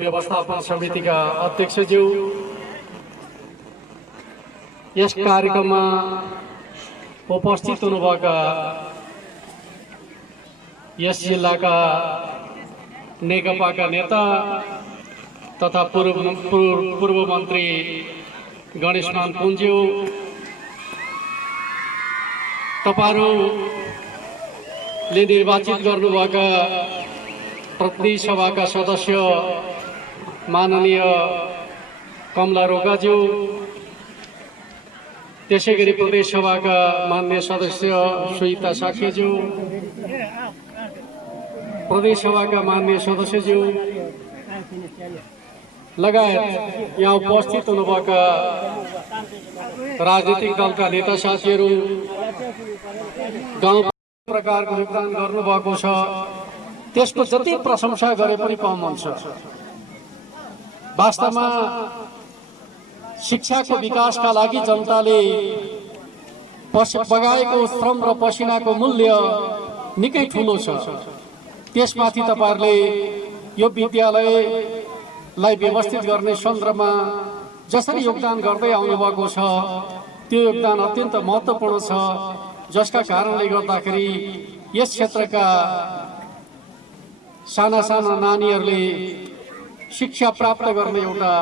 व्यवस्थापन समितिका अध्यक्षज्यू, यस कार्यक्रममा उपस्थित हुनुभएका यस जिल्लाका नेकपाका नेता तथा पूर्व मन्त्री गणेशमान पुन्ज्यू, तपाईहरूले निर्वाचित गर्नुभएका प्रतिनिधि सभाका सदस्य माननीय कमला रोकाज्यू, त्यसैगरी प्रदेश सभाका माननीय सदस्य सुइता साखेज्यू, प्रदेश सभाका माननीय सदस्यज्यू लगायत यहाँ उपस्थित हुनुभएका राजनीतिक दलका नेता साथीहरू, गाउँ प्रकारको योगदान गर्नुभएको छ, त्यसको जति प्रशंसा गरे पनि कम हुन्छ। वास्तवमा शिक्षाको विकासका लागि जनताले बगाएको श्रम र पसिनाको मूल्य निकै ठुलो छ। त्यसमाथि तपाईहरुले यो विद्यालयलाई व्यवस्थित गर्ने सन्दर्भमा जसरी योगदान गर्दै आउनुभएको छ, त्यो योगदान अत्यन्त महत्त्वपूर्ण छ, जसका कारणले गर्दाखेरि यस क्षेत्रका साना साना नानीहरूले शिक्षा प्राप्त गर्ने एउटा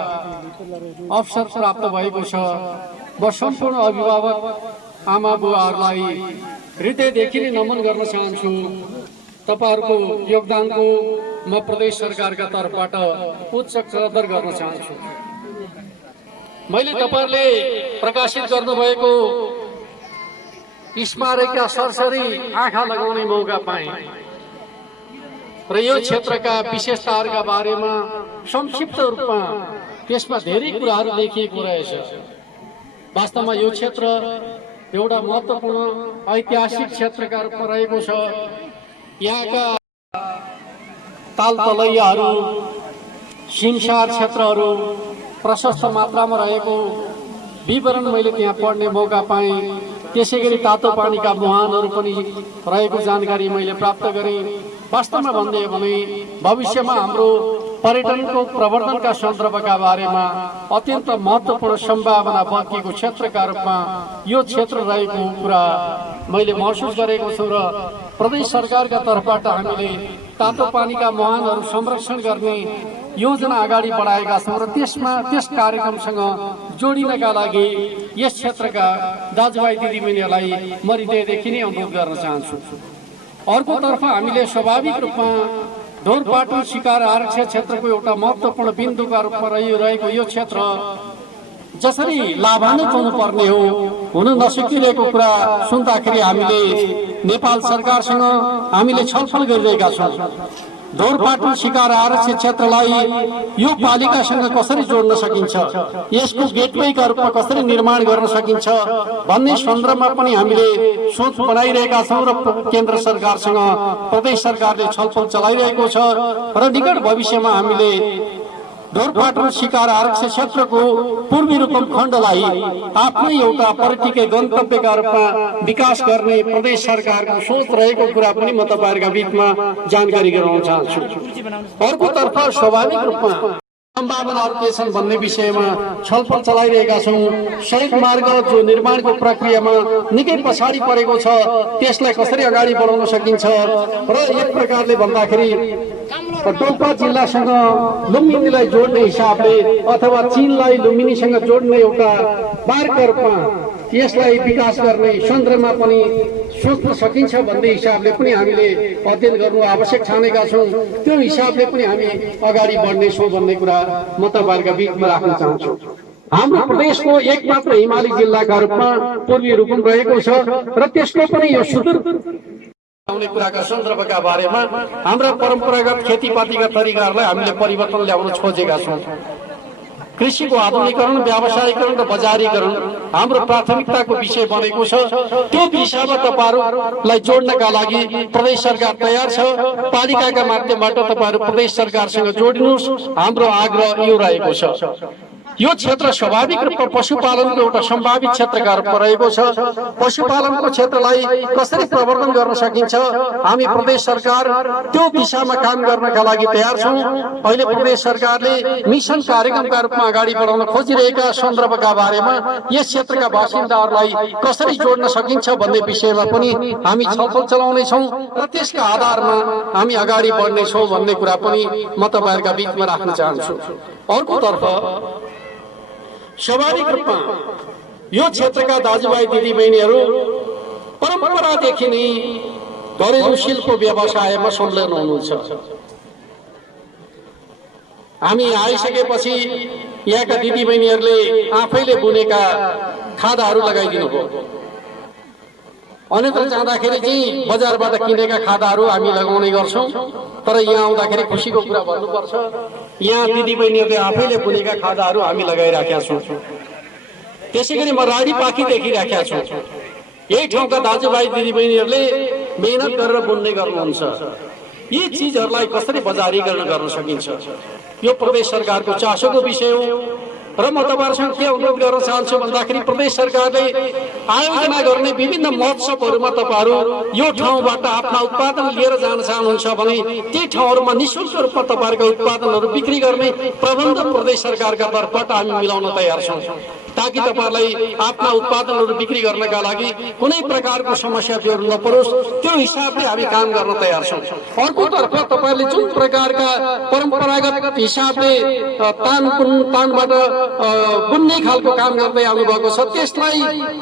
अवसर प्राप्त भएको छ। म सम्पूर्ण अभिभावक आमा बुवाहरूलाई हृदयदेखि नै नमन गर्न चाहन्छु। तपाईहरुको योगदानको म प्रदेश सरकारका तर्फबाट उच्च कदर गर्न चाहन्छु। मैले तपाईहरुले प्रकाशित गर्नुभएको स्मारकका सरसरी आँखा लगाउने मौका पाएँ र यो क्षेत्रका विशेषताहरूका बारेमा संक्षिप्त रूपमा त्यसमा धेरै कुराहरू लेखिएको रहेछ। वास्तवमा यो क्षेत्र एउटा महत्त्वपूर्ण ऐतिहासिक क्षेत्रका रूपमा रहेको छ। यहाँका तालतलैयाहरू, सिमसार क्षेत्रहरू प्रशस्त मात्रामा रहेको विवरण मैले त्यहाँ पढ्ने मौका पाएँ। त्यसैगरी तातो पानीका मुहानहरू पनि रहेको जानकारी मैले प्राप्त गरेँ। वास्तवमा भन्दै भने भविष्यमा हाम्रो पर्यटनको प्रवर्धनका सन्दर्भका बारेमा अत्यन्त महत्त्वपूर्ण सम्भावना बकिएको क्षेत्रका रूपमा यो क्षेत्र रहेको कुरा मैले महसुस गरेको छु र प्रदेश सरकारका तर्फबाट हामीले तातो पानीका मुहानहरू संरक्षण गर्ने योजना अगाडि बढाएका छौँ र त्यस कार्यक्रमसँग जोडिनका लागि यस क्षेत्रका दाजुभाइ दिदीबहिनीहरूलाई म हृदयदेखि नै अनुरोध गर्न चाहन्छु। अर्कोतर्फ हामीले स्वाभाविक रूपमा ढोरपाटन शिकार आरक्षण क्षेत्रको एउटा महत्त्वपूर्ण बिन्दुका रूपमा रहेको यो क्षेत्र जसरी लाभान्वित हुनुपर्ने हो, हुन नसकिरहेको कुरा सुन्दाखेरि हामीले नेपाल सरकारसँग हामीले छलफल गरिरहेका छौँ। ढोरपाटन शिकार आरक्षण क्षेत्रलाई यो पालिकासँग कसरी जोड्न सकिन्छ, यसको गेटवेका रूपमा कसरी निर्माण गर्न सकिन्छ भन्ने सन्दर्भमा पनि हामीले सोच बनाइरहेका छौँ र केन्द्र सरकारसँग प्रदेश सरकारले छलफल चलाइरहेको छ र निकट भविष्यमा हामीले ढोरपाटन शिकार आरक्षण क्षेत्रको पूर्वी रूपम खण्डलाई आफ्नै एउटा पर्यटकीय गन्तव्यका रूपमा विकास गर्ने प्रदेश सरकारको सोच रहेको कुरा पनि म तपाईहरुका बीचमा जानकारी गराउन चाहन्छु। अर्कोतर्फ स्वाभाविक रूपमा सम्भावनाहरू के छन् भन्ने विषयमा छलफल चलाइरहेका छौँ। सडक मार्ग जो निर्माणको प्रक्रियामा निकै पछाडि परेको छ, त्यसलाई कसरी अगाडि बढाउन सकिन्छ र एक प्रकारले भन्दाखेरि डोल्पा जिल्लासँग लुम्बिनीलाई जोड्ने हिसाबले अथवा चीनलाई लुम्बिनीसँग जोड्ने एउटा मार्गका रूपमा यसलाई विकास गर्ने सन्दर्भमा पनि सोच्न सकिन्छ भन्ने हिसाबले पनि हामीले अध्ययन गर्नु आवश्यक ठानेका छौँ। त्यो हिसाबले पनि हामी अगाडि बढ्नेछौँ भन्ने कुरा म तपाईहरुका बीचमा राख्न चाहन्छु। हाम्रो प्रदेशको एकमात्र हिमाली जिल्लाका रूपमा पूर्वी रूकुम रहेको छ र त्यसको पनि यो सुदूर आउने कुराका सन्दर्भका बारेमा हाम्रा परम्परागत खेतीपातीका तरिकाहरूलाई हामीले परिवर्तन ल्याउन खोजेका छौँ। कृषिको आधुनिकीकरण, व्यावसायीकरण र बजारीकरण हाम्रो प्राथमिकताको विषय बनेको छ। त्यो विषयमा तपाईहरुलाई जोड्नका लागि प्रदेश सरकार तयार छ। पालिकाका माध्यमबाट तपाईहरु प्रदेश सरकारसँग जोडिनुस्, हाम्रो आग्रह यो रहेको छ। यो क्षेत्र स्वाभाविक रूपमा पशुपालनको एउटा सम्भावित क्षेत्रका रूपमा रहेको छ। पशुपालनको क्षेत्रलाई कसरी प्रवर्धन गर्न सकिन्छ, हामी प्रदेश सरकार त्यो दिशामा काम गर्नका लागि तयार छौँ। अहिले प्रदेश सरकारले मिसन कार्यक्रमका रूपमा अगाडि बढाउन खोजिरहेका सन्दर्भका बारेमा यस क्षेत्रका बासिन्दाहरूलाई कसरी जोड्न सकिन्छ भन्ने विषयमा पनि हामी छलफल चलाउनेछौँ र त्यसका आधारमा हामी अगाडि बढ्नेछौँ भन्ने कुरा पनि म तपाईँहरूका बीचमा राख्न चाहन्छु। अर्कोतर्फ स्वाभाविक रूपमा यो क्षेत्रका दाजुभाइ दिदीबहिनीहरू परम्परादेखि नै घरेलु शिल्प व्यवसायमा संलग्न हुनुहुन्छ। हामी आइसकेपछि यहाँका दिदीबहिनीहरूले आफैले बुनेका खादाहरू लगाइदिनु भयो। अन्यत्र जाँदाखेरि चाहिँ बजारबाट किनेका खादाहरू हामी लगाउने गर्छौँ, तर यहाँ आउँदाखेरि खुसीको कुरा भन्नुपर्छ, यहाँ दिदीबहिनीहरूले आफैले बुनेका खादाहरू हामी लगाइराखेका छौँ। त्यसै गरी म राडी पाखी देखिराखेका छु, यही ठाउँका दाजुभाइ दिदीबहिनीहरूले मेहनत गरेर बुन्ने गर्नुहुन्छ। यी चिजहरूलाई कसरी बजारीकरण गर्न सकिन्छ, यो प्रदेश सरकारको चासोको विषय हो। र म तपाईँहरूसँग के अनुरोध गर्न चाहन्छु भन्दाखेरि प्रदेश सरकारले आयोजना गर्ने विभिन्न महोत्सवहरूमा तपाईँहरू यो ठाउँबाट आफ्ना उत्पादन लिएर जान चाहनुहुन्छ भने ती ठाउँहरूमा निःशुल्क रूपमा तपाईँहरूको उत्पादनहरू बिक्री गर्ने प्रबन्ध प्रदेश सरकारका तर्फबाट हामी मिलाउन तयार छौँ, ताकि तपाईँहरूलाई आफ्ना उत्पादनहरू बिक्री गर्नका लागि कुनै प्रकारको समस्या बेहोर्नु नपरोस्, त्यो हिसाबले हामी काम गर्न तयार छौँ। अर्कोतर्फ तपाईँहरूले जुन प्रकारका परम्परागत हिसाबले तानबाट बुन्ने खालको काम गर्दै आउनुभएको छ, त्यसलाई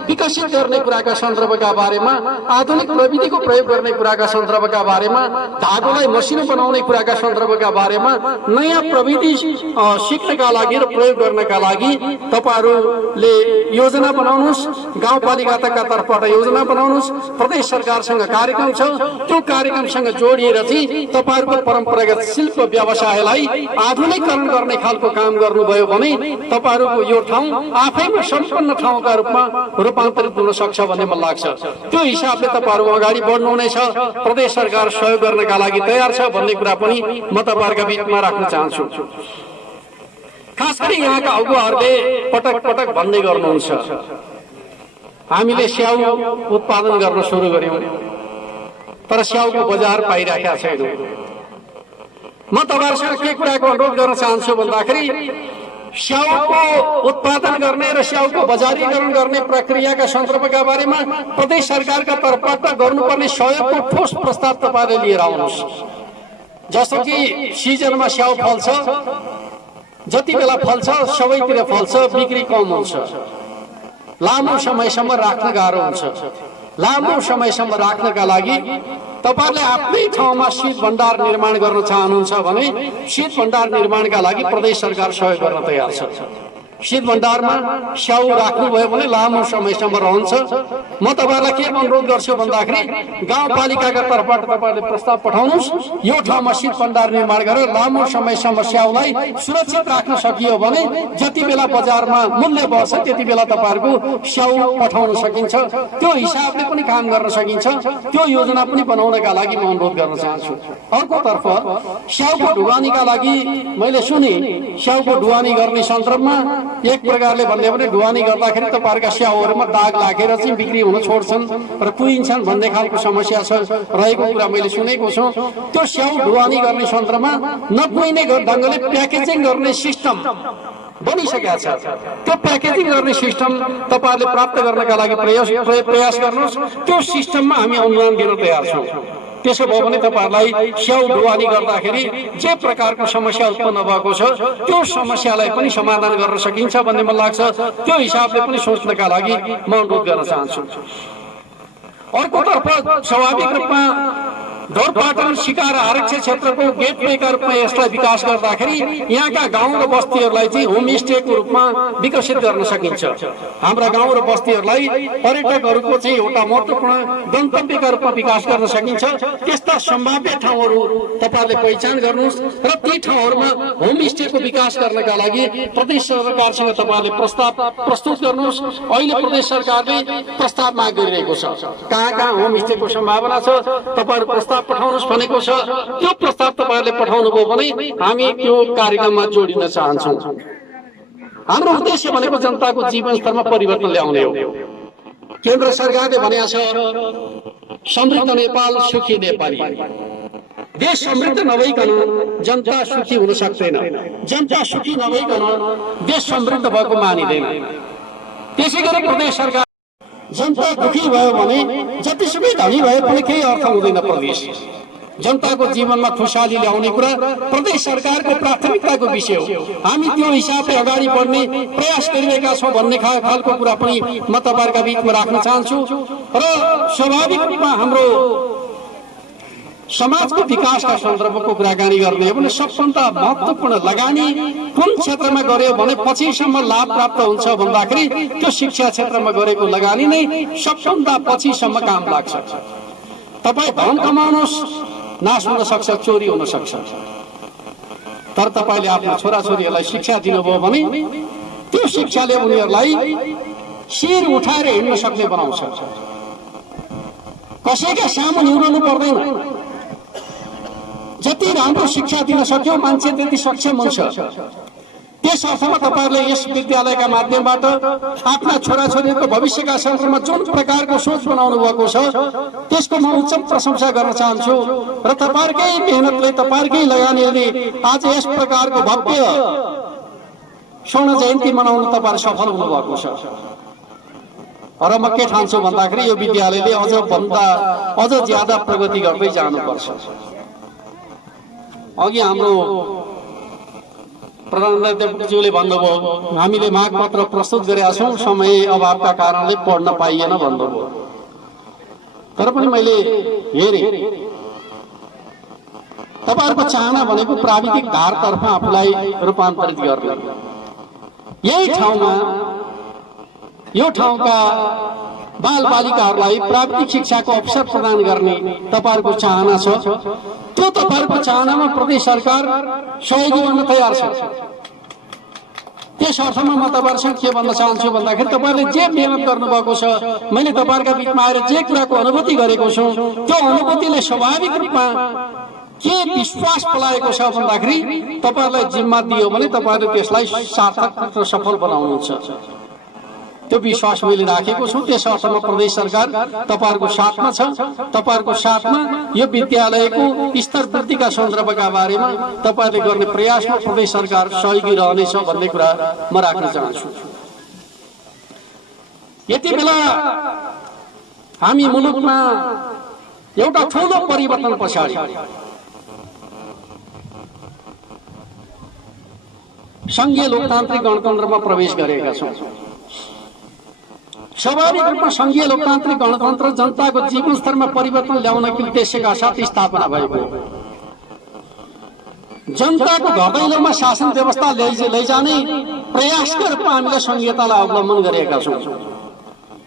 विकसित गर्ने कुराका सन्दर्भका बारेमा, आधुनिक प्रविधिको प्रयोग गर्ने कुराका सन्दर्भका बारेमा, धागोलाई मसिनो बनाउने कुराका सन्दर्भका बारेमा नयाँ प्रविधि सिक्नका लागि र प्रयोग गर्नका लागि तपाईँहरूले योजना बनाउनुहोस्। गाउँपालिकाका तर्फबाट योजना बनाउनुहोस्। प्रदेश सरकारसँग कार्यक्रम छ, त्यो कार्यक्रमसँग जोडिएर चाहिँ तपाईँहरूको परम्परागत शिल्प व्यवसायलाई आधुनिकरण गर्ने खालको काम गर्नुभयो भने तपाईँहरूको यो ठाउँ आफैमा सम्पन्न ठाउँका रूपमा रूपान्तरित हुन सक्छ भन्ने मलाई लाग्छ। त्यो हिसाबले तपाईँहरू अगाडि बढ्नुहुनेछ, प्रदेश सरकार सहयोग गर्नका लागि तयार छ भन्ने कुरा पनि म तपाईँहरूका बीचमा राख्न चाहन्छु। खास गरी यहाँका अगुवाहरूले पटक पटक भन्ने गर्नुहुन्छ, हामीले स्याउ उत्पादन गर्न सुरु गर्यौं तर स्याउको बजार पाइरहेका छैनौं। म तपाईहरुसँग के कुराको अनुरोध गर्न चाहन्छु भन्दाखेरि स्याउको उत्पादन गर्ने र स्याउको बजारीकरण गर्ने प्रक्रियाका सन्दर्भका बारेमा प्रदेश सरकारका तर्फबाट गर्नुपर्ने सहयोगको ठोस प्रस्ताव तपाईले लिएर आउनुहोस्। जस्तो कि सिजनमा स्याउ फल्छ, जति बेला फल्छ सबैतिर फल्छ, बिक्री कम हुन्छ, लामो समयसम्म राख्न गाह्रो हुन्छ। लामो समयसम्म राख्नका लागि तपाईहरुले आफ्नै ठाउँमा शीत भण्डार निर्माण गर्न चाहनुहुन्छ भने शीत भण्डार निर्माणका लागि प्रदेश सरकार सहयोग गर्न तयार छ। शीत भण्डारमा स्याउ राख्नुभयो भने लामो समयसम्म रहन्छ। म तपाईहरुलाई के अनुरोध गर्छु भन्दाखेरि गाउँपालिकाका तर्फबाट तपाईहरुले प्रस्ताव पठाउनुस्, यो ठाउँमा शीत भण्डार निर्माण गरेर लामो समयसम्म स्याउलाई सुरक्षित राख्न सकियो भने जति बेला बजारमा मूल्य बढ्छ त्यति बेला तपाईहरुको स्याउ पठाउन सकिन्छ। त्यो हिसाबले पनि काम गर्न सकिन्छ। त्यो योजना पनि बनाउनका लागि म अनुरोध गर्न चाहन्छु। अर्कोतर्फ स्याउको ढुवानीका लागि मैले सुने स्याउको ढुवानी गर्ने सन्दर्भमा एक प्रकारले भन्ने भने ढुवानी गर्दाखेरि तपाईहरुका स्याउहरुमा दाग लागेर चाहिँ बिक्री हुन छोड्छन् र कुहिन्छन् भन्ने खालको समस्या रहेको कुरा मैले सुनेको छु। त्यो स्याउ ढुवानी गर्ने सन्दर्भमा नकुहिने ढंगले प्याकेजिङ गर्ने सिस्टम बनिसकेको छ। त्यो प्याकेजिङ गर्ने सिस्टम तपाईहरुले प्राप्त गर्नका लागि प्रयास गर्नुहोस्। त्यो सिस्टममा हामी अनुदान दिन तयार छौं। त्यसो भयो भने तपाईहरुलाई स्याउ ढुवानी गर्दाखेरि जे प्रकारको समस्या उत्पन्न भएको छ त्यो समस्यालाई पनि समाधान गर्न सकिन्छ भन्ने मलाई लाग्छ। त्यो हिसाबले पनि सोच्नका लागि म अनुरोध गर्न चाहन्छु। अर्कोतर्फ स्वाभाविक रूपमा ढोरपाटन शिकार आरक्षित क्षेत्रको गेटवेका रूपमा यसलाई विकास गर्दाखेरि यहाँका गाउँ र बस्तीहरूलाई चाहिँ होमस्टेको रूपमा विकसित गर्न सकिन्छ। हाम्रा गाउँ र बस्तीहरूलाई पर्यटकहरूको चाहिँ एउटा महत्त्वपूर्ण गन्तव्यका रूपमा विकास गर्न सकिन्छ। त्यस्ता सम्भाव्य ठाउँहरू तपाईहरुले पहिचान गर्नुहोस् र ती ठाउँहरूमा होमस्टेको विकास गर्नका लागि प्रदेश सरकारसँग तपाईहरुले प्रस्ताव प्रस्तुत गर्नुहोस्। अहिले प्रदेश सरकारले प्रस्ताव माग गरिरहेको छ। कहाँ होमस्टेको सम्भावना छ तपाईहरु प्रस्ताव पठाउनुस् भनेको छ। त्यो प्रस्ताव तपाईहरुले पठाउनु भयो भने हामी त्यो कार्यक्रममा जोडिन चाहन्छौं। हाम्रो उद्देश्य भनेको जनताको जीवन स्तरमा परिवर्तन ल्याउने हो। केन्द्र सरकारले भनेको छ समृद्ध नेपाल सुखी नेपाली। देश समृद्ध नभइकन जनता सुखी हुन सक्दैन, जनता सुखी नभइकन देश समृद्ध भएको मानिँदैन। त्यसैगरी प्रदेश सरकार जनता दुखी भयो भने जतिसुकै धनी भए पनि केही अर्थ हुँदैन। प्रदेश जनताको जीवनमा खुशाली ल्याउने कुरा प्रदेश सरकारको प्राथमिकताको विषय हो। हामी त्यो हिसाबले अगाडि बढ्ने प्रयास गरिरहेका छौँ भन्ने खालको कुरा पनि म तपाईहरुका बीचमा राख्न चाहन्छु। र स्वाभाविक रूपमा हाम्रो समाजको विकासका सन्दर्भको कुराकानी गर्ने हो भने सबभन्दा महत्त्वपूर्ण लगानी कुन क्षेत्रमा गर्यो भने पछिसम्म लाभ प्राप्त हुन्छ भन्दाखेरि त्यो शिक्षा क्षेत्रमा गरेको लगानी नै सबभन्दा पछिसम्म काम लाग्छ। तपाई धन कमाउनुहोस्, नाश हुन सक्छ, चोरी हुन सक्छ, तर तपाईले आफ्नो छोराछोरीहरूलाई शिक्षा दिनुभयो भने त्यो शिक्षाले उनीहरूलाई शिर उठाएर हिँड्न सक्ने बनाउँछ। कसैका सामु निहुरनु पर्दैन। जति राम्रो शिक्षा दिन सक्यो मान्छे त्यति सक्षम हुन्छ। त्यस अर्थमा तपाईहरुले यस विद्यालयका माध्यमबाट आफ्ना छोराछोरीको भविष्यका सन्दर्भमा जुन प्रकारको सोच बनाउनु भएको छ त्यसको म उच्च प्रशंसा गर्न चाहन्छु। र तपाईहरुकै मेहनतले, तपाईहरुकै लगानीले आज यस प्रकारको भव्य स्वर्ण जयन्ती मनाउन तपाईहरु सफल हुनु भएको छ। र म के ठान्छु भन्दाखेरि यो विद्यालयले अझ ज्यादा प्रगति गर्दै जानुपर्छ। अघि हाम्रो प्रधानमन्त्रीज्यूले भन्नुभयो हामीले माग पत्र प्रस्तुत गरेका छौं, समय अभावका कारणले पढ्न पाइएन भन्नुभयो। तर पनि मैले हेरे तपाईहरुको चाहना भनेको प्राविधिक धारतर्फ आफूलाई रूपान्तरित गर्ने। यो ठाउँका बालबालिकाहरूलाई प्राविधिक शिक्षाको अवसर प्रदान गर्ने तपाईहरुको चाहना छ। त्यो तपाईहरुको चाहनामा प्रदेश सरकार सहयोगी गर्न तयार छ। त्यस अर्थमा म तपाईहरुसँग के भन्न चाहन्छु भन्दाखेरि तपाईहरुले जे मेहनत गर्नुभएको छ, मैले तपाईहरुका बीचमा आएर जे कुराको अनुभूति गरेको छु त्यो अनुभूतिले स्वाभाविक रूपमा के विश्वास पलाएको छ भन्दाखेरि तपाईहरुलाई जिम्मा दियो भने तपाईहरुले त्यसलाई सार्थक र सफल बनाउनुहुन्छ। त्यो विश्वास मैले राखेको छु। त्यस अर्थमा प्रदेश सरकार तपाईहरुको साथमा छ। तपाईहरुको साथमा यो विद्यालयको स्तर वृद्धिका सन्दर्भका बारेमा तपाईहरुले गर्ने प्रयासमा प्रदेश सरकार सहयोगी रहनेछ भन्ने कुरा म राख्न चाहन्छु। यति बेला हामी मुलुकमा एउटा ठूलो परिवर्तन पछाडि संघीय लोकतान्त्रिक गणतन्त्रमा प्रवेश गरेका छौं। स्वाभाविक रूपमा संघीय लोकतान्त्रिक गणतन्त्र जनताको जीवन स्तरमा परिवर्तन ल्याउनको उद्देश्यका साथ स्थापना भएको। जनताको घरदैलोमा शासन व्यवस्था लैजाने प्रयासका रूपमा हामीले संघीयतालाई अवलम्बन गरेका छौं।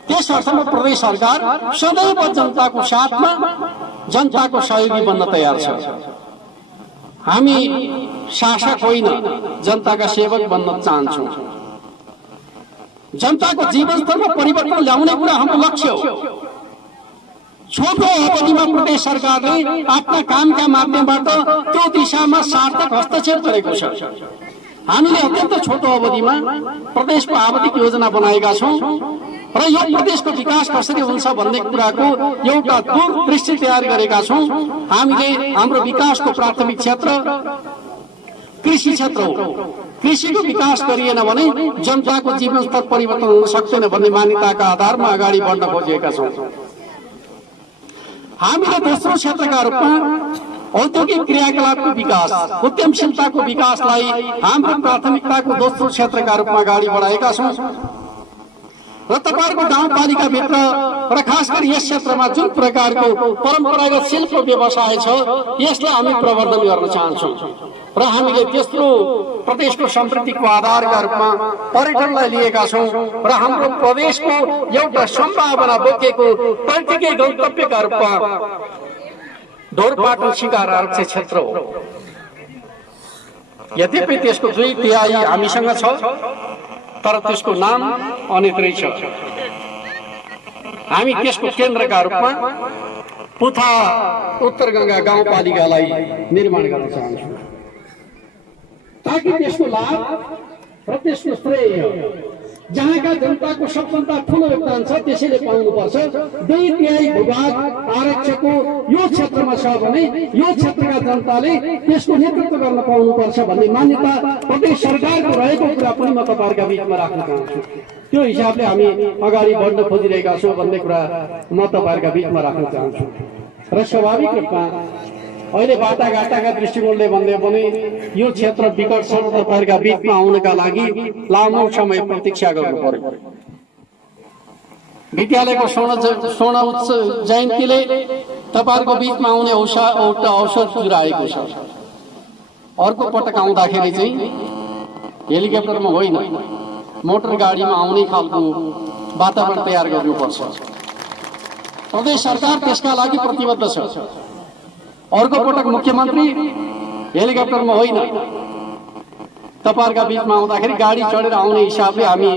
त्यस अर्थमा प्रदेश सरकार सदैव जनताको साथमा, जनताको सहयोगी बन्न तयार छ। हामी शासक होइन, जनताका सेवक बन्न चाहन्छौं। जनताको जीवन स्तरमा परिवर्तन ल्याउने कुरा हाम्रो लक्ष्य हो। छोटो अवधिमा प्रदेश सरकारले आफ्ना कामका माध्यमबाट त्यो दिशामा सार्थक हस्तक्षेप गरेको छ। हामीले अत्यन्त छोटो अवधिमा प्रदेशको आवधिक योजना बनाएका छौं र यो प्रदेशको विकास कसरी हुन्छ भन्ने कुराको एउटा दूरदृष्टि तयार गरेका छौं। हामीले हाम्रो विकासको प्राथमिक क्षेत्र कृषि क्षेत्र हो। कृषिको विकास गरिएन भने जनताको जीवन स्तर परिवर्तन हुन सक्दैन भन्ने मान्यताका आधारमा अगाडि बढ्न खोजेका छौं। हामीले दोस्रो क्षेत्रका रूपमा औद्योगिक क्रियाकलापको विकास, उद्यमशीलताको विकासलाई हाम्रो प्राथमिकताको दोस्रो क्षेत्रका रूपमा अगाडि बढाएका छौं। र तपाईहरुको गाउँपालिकाभित्र र खास गरी यस क्षेत्रमा जुन प्रकारको परम्परागत शिल्प व्यवसाय छ यसलाई हामी प्रवर्धन गर्न चाहन्छौं र हामीले तेस्रो प्रदेशको समृद्धिको आधारका रूपमा पर्यटनलाई लिएका छौं र हाम्रो प्रदेशको एउटा सम्भावना बोकेको पर्यटकीय गन्तव्यका रूपमा ढोरपाटन शिकार आरक्ष क्षेत्र हो। यद्यपि त्यसको 2/3 हामीसँग छ तर त्यसको नाम अन्यत्रै छ। हामी त्यसको केन्द्रका रूपमा पुथा उत्तर गंगा गाउँपालिकालाई निर्माण गर्न चाहन्छौं ताकि त्यसको लाभ प्रदेशको श्रेय जहाँका जनताको सबभन्दा ठुलो योगदान छ त्यसैले पाउनुपर्छ। 2/3 भूभाग आरक्षको यो क्षेत्रमा छ भने यो क्षेत्रका जनताले त्यसको नेतृत्व गर्न पाउनुपर्छ भन्ने मान्यता प्रदेश सरकारको रहेको कुरा पनि म तपाईहरुका बीचमा राख्न चाहन्छु। त्यो हिसाबले हामी अगाडि बढ्न खोजिरहेका छौं भन्ने कुरा म तपाईहरुका बीचमा राख्न चाहन्छु। र स्वाभाविक रूपमा अहिले बाटाघाटाका दृष्टिकोणले भन्दै पनि यो क्षेत्र विकट छ, तपाईहरुका बीचमा आउनका लागि लामो समय प्रतीक्षा गर्नु पर्यो। विद्यालयको स्वर्ण उत्सव जयन्तीले तपाईहरुको बीचमा आउने अवसर पुर्याएको छ। अर्को पटक आउँदाखेरि चाहिँ हेलिकप्टरमा होइन, मोटर गाडीमा आउने खालको वातावरण तयार गर्नुपर्छ। प्रदेश सरकार त्यसका लागि प्रतिबद्ध छ। अर्को पटक मुख्यमन्त्री हेलिकप्टरमा होइन, तपाईहरुका बीचमा आउँदाखेरि गाडी चढेर आउने हिसाबले हामी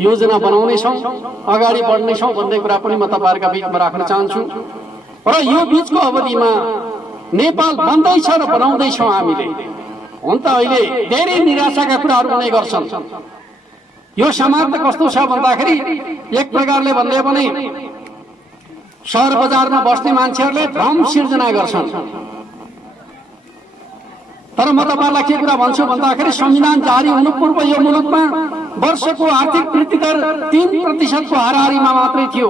योजना बनाउनेछौँ, अगाडि बढ्नेछौँ भन्ने कुरा पनि म तपाईहरुका बीचमा राख्न चाहन्छु। र यो बीचको अवधिमा नेपाल बन्दैछ र बनाउँदैछौँ हामीले। हुन त अहिले धेरै निराशाका कुराहरू हुने गर्छन्। यो समाज त कस्तो छ भन्दाखेरि एक प्रकारले भन्दै पनि शहर बजारमा बस्ने मान्छेहरूले भ्रम सिर्जना गर्छन्। तर म तपाईहरुलाई के कुरा भन्छु भन्दाखेरि संविधान जारी हुनु पूर्व यो मुलुकमा वर्षको आर्थिक वृद्धि दर 3% को हाराहारीमा मात्रै थियो।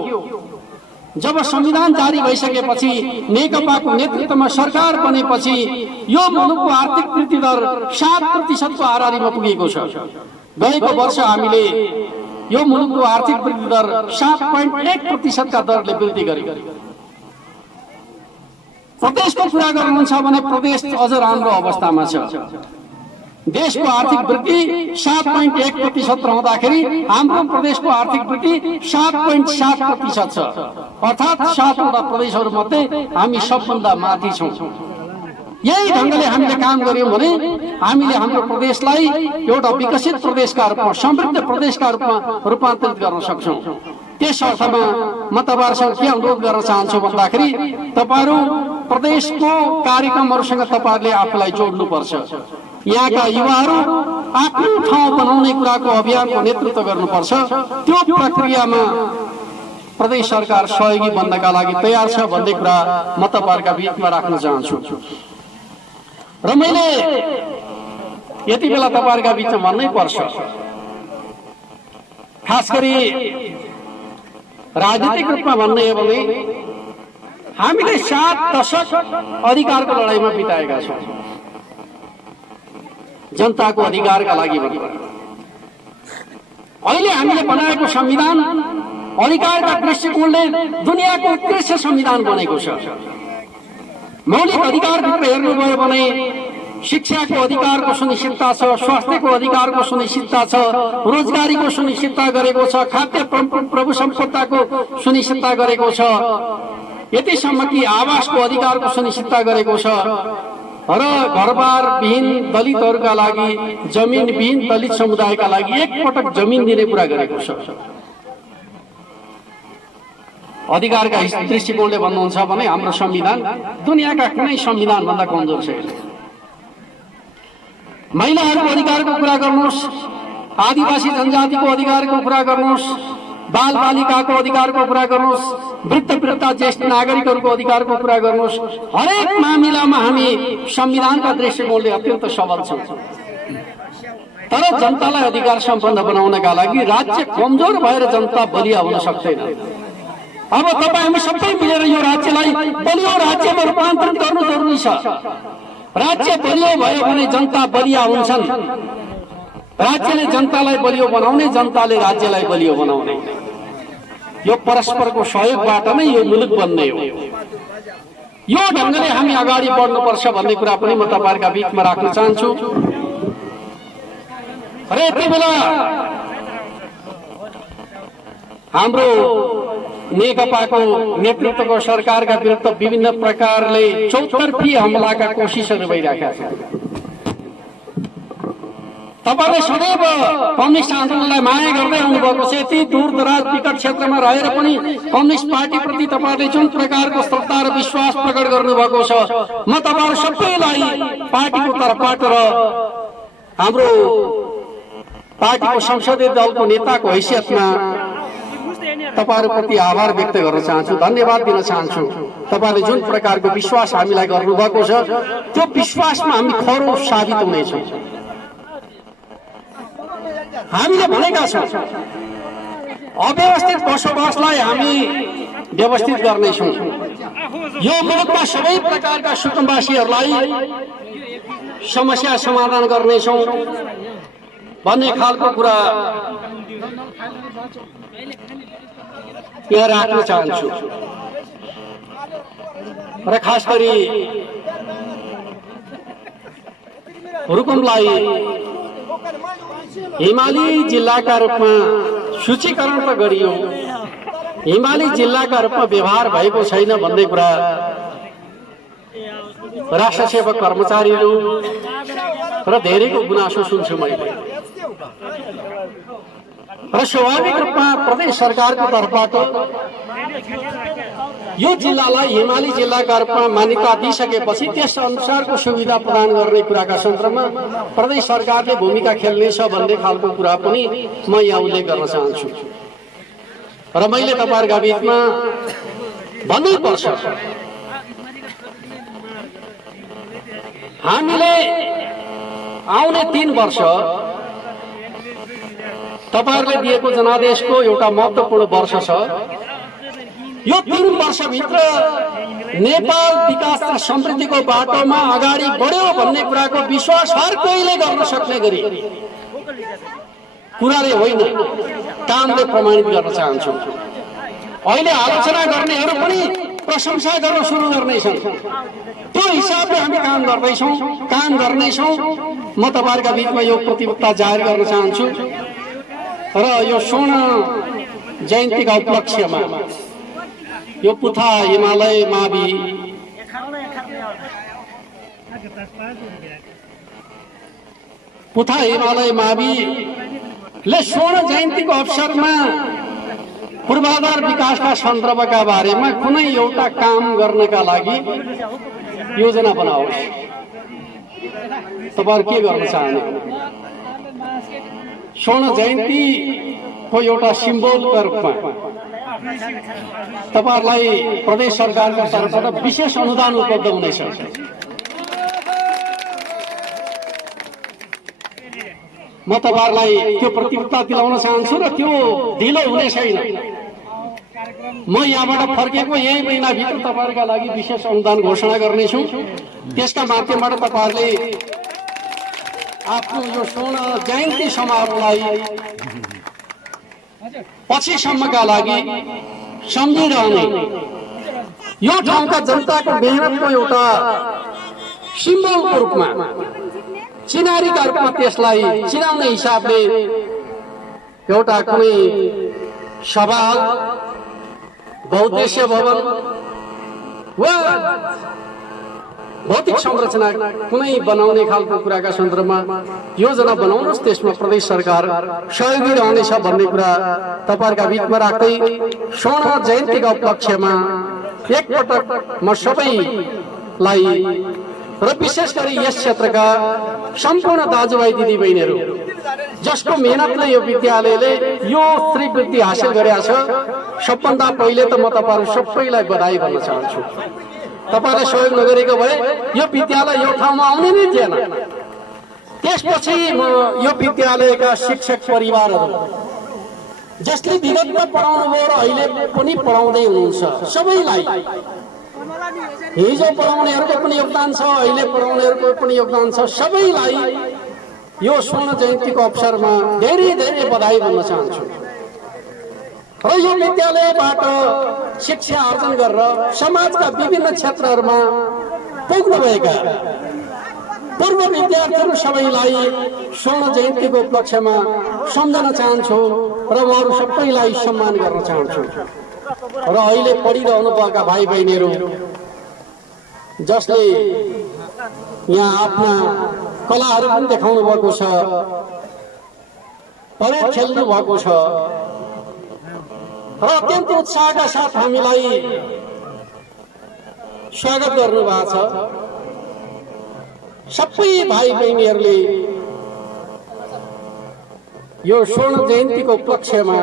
जब संविधान जारी भइसकेपछि नेकपाको नेतृत्वमा सरकार बनेपछि यो मुलुकको आर्थिक वृद्धि दर 7% को हाराहारीमा पुगेको छ। गएको वर्ष हामीले यो मुलुकको आर्थिक वृद्धि दर 7.1% का दरले वृद्धि गर्यो। प्रदेशको कुरा गर्नुहुन्छ भने प्रदेश अझ राम्रो अवस्थामा छ। देशको आर्थिक वृद्धि 7.1% रहँदाखेरि हाम्रो प्रदेशको आर्थिक वृद्धि 7.7% छ। अर्थात् 7वटा प्रदेशहरूमध्ये हामी सबभन्दा माथि छौँ। यही ढंगले हामीले काम गर्यौं भने हामीले हाम्रो प्रदेशलाई एउटा विकसित प्रदेशका रूपमा, समृद्ध प्रदेशका रूपमा रूपान्तरित गर्न सक्छौं। त्यस अर्थमा म तपाईहरुसँग के अनुरोध गर्न चाहन्छु भन्दाखेरि तपाईहरु प्रदेशको कार्यक्रमहरुसँग तपाईहरुले आफूलाई जोड्नुपर्छ। यहाँका युवाहरू आफ्नो ठाउँ बनाउने कुराको अभियानको नेतृत्व गर्नुपर्छ। त्यो प्रक्रियामा प्रदेश सरकार सहयोगी बन्नका लागि तयार छ भन्ने कुरा म तपाईहरुका बीचमा राख्न चाहन्छु। र मैले यति बेला तपाईहरुका बीचमा भन्नै पर्छ, खास गरी राजनीतिक रूपमा भन्ने हो भने हामीले 7 दशक अधिकारको लडाईँमा बिताएका छौं। जनताको अधिकारका लागि भन्नु। अहिले हामीले बनाएको संविधान अधिकारका दृष्टिकोणले दुनियाँको उत्कृष्ट संविधान बनेको छ। मौलिक अधिकारभित्र हेर्नुभयो भने शिक्षाको अधिकारको सुनिश्चितता छ, स्वास्थ्यको अधिकारको सुनिश्चितता छ, रोजगारीको सुनिश्चितता गरेको छ, खाद्य प्रभु सम्पदाको सुनिश्चितता गरेको छ, यतिसम्म कि आवासको अधिकारको सुनिश्चितता गरेको छ र घरबार विहीन दलितहरूका लागि, जमिन विहीन दलित समुदायका लागि एकपटक जमिन दिने कुरा गरेको छ। अधिकारका दृष्टिकोणले भन्नुहुन्छ भने हाम्रो संविधान दुनियाँका कुनै संविधान भन्दा कमजोर छ। महिलाहरूको अधिकारको कुरा गर्नुहोस्, आदिवासी जनजातिको अधिकारको कुरा गर्नुहोस्, बाल बालिकाको अधिकारको कुरा गर्नुहोस्, वृद्ध वृद्धा ज्येष्ठ नागरिकहरूको अधिकारको कुरा गर्नुहोस्, हरेक मामिलामा हामी संविधानका दृष्टिकोणले अत्यन्त सबल छौं। तर जनतालाई अधिकार सम्पन्न बनाउनका लागि राज्य कमजोर भएर जनता बलिया हुन सक्दैन। अब तपाई हामी सबै मिलेर यो राज्यलाई बलियो राज्यमा रूपान्तरित गर्नु जरुरी छ। राज्य बलियो भयो भने जनता बलिया हुन्छन्। राज्यले जनतालाई बलियो बनाउने, जनताले राज्यलाई बलियो बनाउने। यो परस्परको सहयोगबाट नै यो मुलुक बन्ने हो। यो ढंगले हामी अगाडि बढ्नुपर्छ भन्ने कुरा पनि म तपाईहरुका बीचमा राख्न चाहन्छु। र यति बेला हाम्रो नेकपाको नेतृत्वको सरकारका विरुद्ध विभिन्न प्रकारले चौतर्फी हमलाका कोसिसहरू भइरहेका छन्। तपाईले सदैव कम्युनिस्ट आन्दोलनलाई माया गर्दै आउनुभएको छ। यति दूरदराज विकट क्षेत्रमा रहेर पनि कम्युनिस्ट पार्टी प्रति तपाईले जुन प्रकारको श्रद्धा र विश्वास प्रकट गर्नुभएको छ, म तपाईहरु सबैलाई पार्टीको तर्फबाट र हाम्रो पार्टीको संसदीय दलको नेताको हैसियतमा तपाईहरुप्रति आभार व्यक्त गर्न चाहन्छु, धन्यवाद दिन चाहन्छु। तपाईले जुन प्रकारको विश्वास हामीलाई गर्नुभएको छ त्यो विश्वासमा हामी खरो साबित हुनेछौँ। हामीले भनेका छौँ अव्यवस्थित बसोबासलाई हामी व्यवस्थित गर्नेछौँ, यो मुलुकमा सबै प्रकारका सुकुम्बासीहरूलाई समस्या समाधान गर्नेछौँ भन्ने खालको कुरा यहाँ राख्न चाहन्छु। र खास गरी रुकुमलाई हिमाली जिल्लाका रूपमा सूचीकरण त गरियो, हिमाली जिल्लाका रूपमा व्यवहार भएको छैन भन्ने कुरा राष्ट्र सेवक कर्मचारीहरू र धेरैको गुनासो सुन्छु मैले। र स्वाभाविक रूपमा प्रदेश सरकारको तर्फबाट यो जिल्लालाई हिमाली जिल्लाका रूपमा मान्यता दिइसकेपछि त्यस अनुसारको सुविधा प्रदान गर्ने कुराका सन्दर्भमा प्रदेश सरकारले भूमिका खेल्नेछ भन्ने खालको कुरा पनि म यहाँ उल्लेख गर्न चाहन्छु। र मैले तपाईहरुका बीचमा भन्नै पर्छ, हामीले आउने 3 वर्ष तपाईहरुले दिएको जनादेशको एउटा महत्त्वपूर्ण वर्ष छ। यो 3 वर्षभित्र नेपाल विकास र समृद्धिको बाटोमा अगाडि बढ्यो भन्ने कुराको विश्वास हर कोहीले गर्न सक्ने गरी कुराले होइन कामले प्रमाणित गर्न चाहन्छु। अहिले आलोचना गर्नेहरू पनि प्रशंसा गर्न सुरु गर्नेछन्, त्यो हिसाबले हामी काम गर्दैछौँ, काम गर्नेछौँ। म तपाईहरुका बीचमा यो प्रतिबद्धता जाहेर गर्न चाहन्छु। र यो स्वर्ण जयन्तीका उपलक्ष्यमा यो पुथा हिमालय मावि पुथा हिमालय माविले स्वर्ण जयन्तीको अवसरमा पूर्वाधार विकासका सन्दर्भका बारेमा कुनै एउटा काम गर्नका लागि योजना बनाओस्। तपाईहरु के गर्न चाहनु? स्वर्ण जयन्तीको एउटा सिम्बोलका रूपमा तपाईहरुलाई प्रदेश सरकारको तर्फबाट विशेष अनुदान उपलब्ध हुनेछ। म तपाईहरुलाई त्यो प्रतिबद्धता दिलाउन चाहन्छु र त्यो ढिलो हुने छैन। म यहाँबाट फर्केको यही महिनाभित्र तपाईहरुका लागि विशेष अनुदान घोषणा गर्नेछु। त्यसका माध्यमबाट तपाईहरुले आफ्नो यो स्वर्ण जयन्ती समारोहलाई पछिसम्मका लागि सम्झिरहने यो ठाउँका जनताको मेहनतको एउटा सिम्बलको रूपमा चिनारीका रूपमा त्यसलाई चिनाउने हिसाबले एउटा कुनै सभा, बहुद्देश्य भवन वा भौतिक संरचना कुनै बनाउने खालको कुराका सन्दर्भमा योजना बनाउनुहोस्, त्यसमा प्रदेश सरकार सहयोगी रहनेछ भन्ने कुरा तपाईहरुका बीचमा राख्दै स्वर्ण जयन्तीका उपलक्ष्यमा एकपटक म सबैलाई र विशेष गरी यस क्षेत्रका सम्पूर्ण दाजुभाइ दिदीबहिनीहरू जसको मेहनतले यो विद्यालयले यो श्रीवृद्धि हासिल गरेको छ, सबभन्दा पहिले त म तपाईहरु सबैलाई बधाई भन्न चाहन्छु। तपाईहरुले सहयोग नगरेको भए यो विद्यालय यो ठाउँमा आउने नै थिएन। त्यसपछि म यो विद्यालयका शिक्षक परिवारहरू जसले विगतमा पढाउनु भयो र अहिले पनि पढाउँदै हुनुहुन्छ सबैलाई, हिजो पढाउनेहरूको पनि योगदान छ, अहिले पढाउनेहरूको पनि योगदान छ, सबैलाई यो स्वर्ण जयन्तीको अवसरमा धेरै धेरै बधाई भन्न चाहन्छु। र यो विद्यालयबाट शिक्षा आर्जन गरेर समाजका विभिन्न क्षेत्रहरूमा पुग्नुभएका पूर्व विद्यार्थीहरू सबैलाई स्वर्ण जयन्तीको उपलक्ष्यमा सम्झन चाहन्छु र उहाँहरू सबैलाई सम्मान गर्न चाहन्छु। र अहिले पढिरहनु भएका भाइ बहिनीहरू जसले यहाँ आफ्ना कलाहरू पनि देखाउनु भएको छ, परेड खेल्नु भएको छ र अत्यन्त उत्साहका साथ हामीलाई स्वागत गर्नु भएको छ। सबै भाइ बहिनीहरूले यो स्वर्ण जयन्तीको उपलक्ष्यमा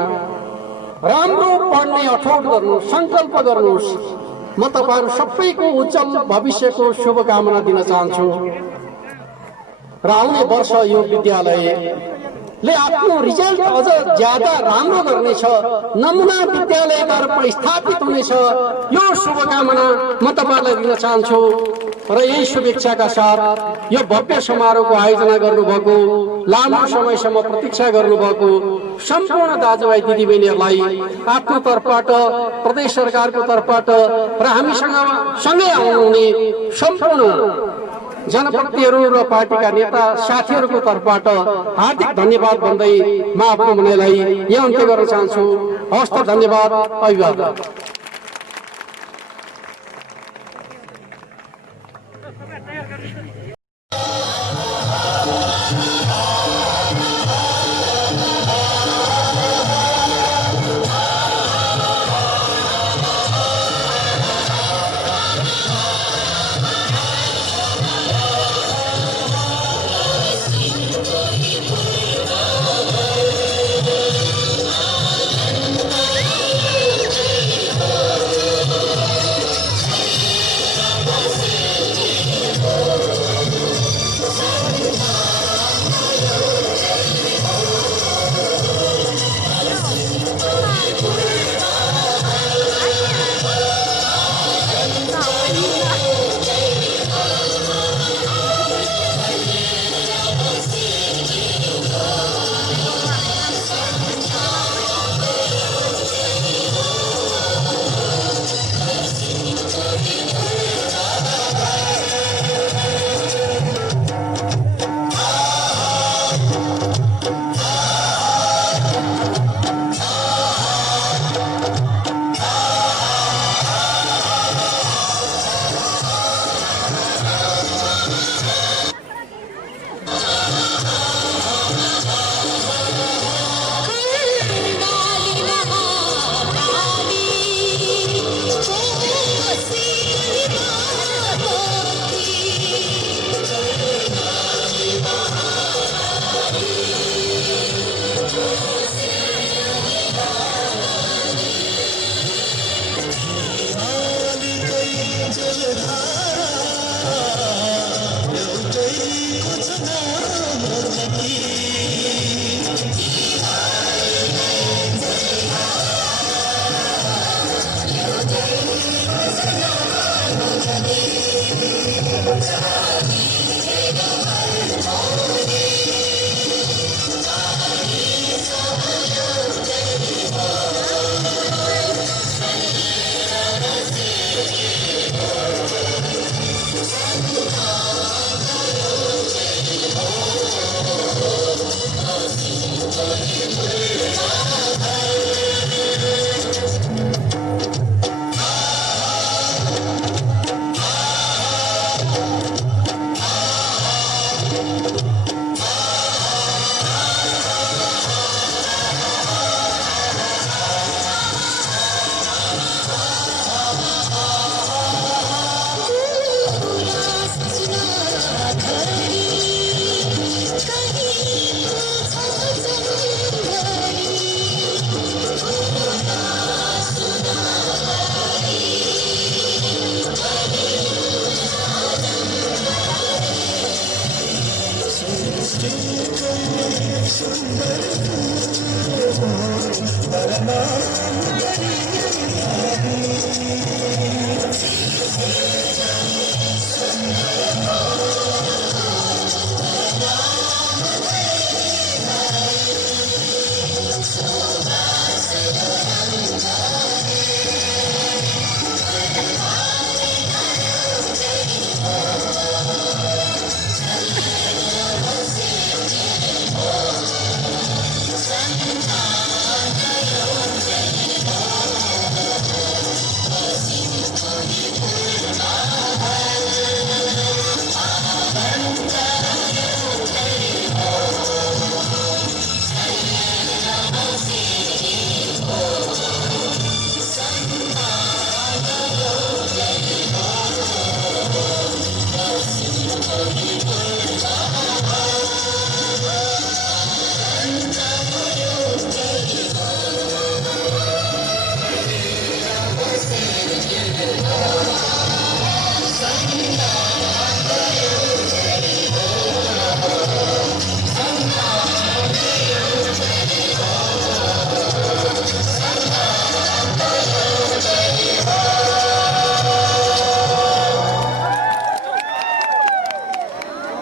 राम्रो पढ्ने अठोट गर्नुहोस्, सङ्कल्प गर्नुहोस्। म तपाईँहरू सबैको उज्जवल भविष्यको शुभकामना दिन चाहन्छु र आउने वर्ष यो विद्यालयले आफ्नो रिजल्ट अझ ज्यादा राम्रो गर्नेछ, नमुना विद्यालयका रूपमा स्थापित हुनेछ, यो शुभकामना म तपाईँहरूलाई दिन चाहन्छु। र यही शुभेच्छाका साथ यो भव्य समारोहको आयोजना गर्नुभएको, लामो समयसम्म प्रतीक्षा गर्नुभएको सम्पूर्ण दाजुभाइ दिदीबहिनीहरूलाई आफ्नो तर्फबाट, प्रदेश सरकारको तर्फबाट र हामीसँग सँगै आउनुहुने सम्पूर्ण जनप्रतिनिधिहरू र पार्टीका नेता साथीहरूको तर्फबाट हार्दिक धन्यवाद भन्दै म आफ्नो भनाइलाई यहाँ अन्त्य गर्न चाहन्छु। हवस् त, धन्यवाद, अभिवादन।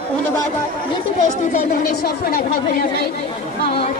धन्यवाद नृत्य प्रस्तुत गर्नुहुने सम्पूर्ण भाइ बहिनीहरूलाई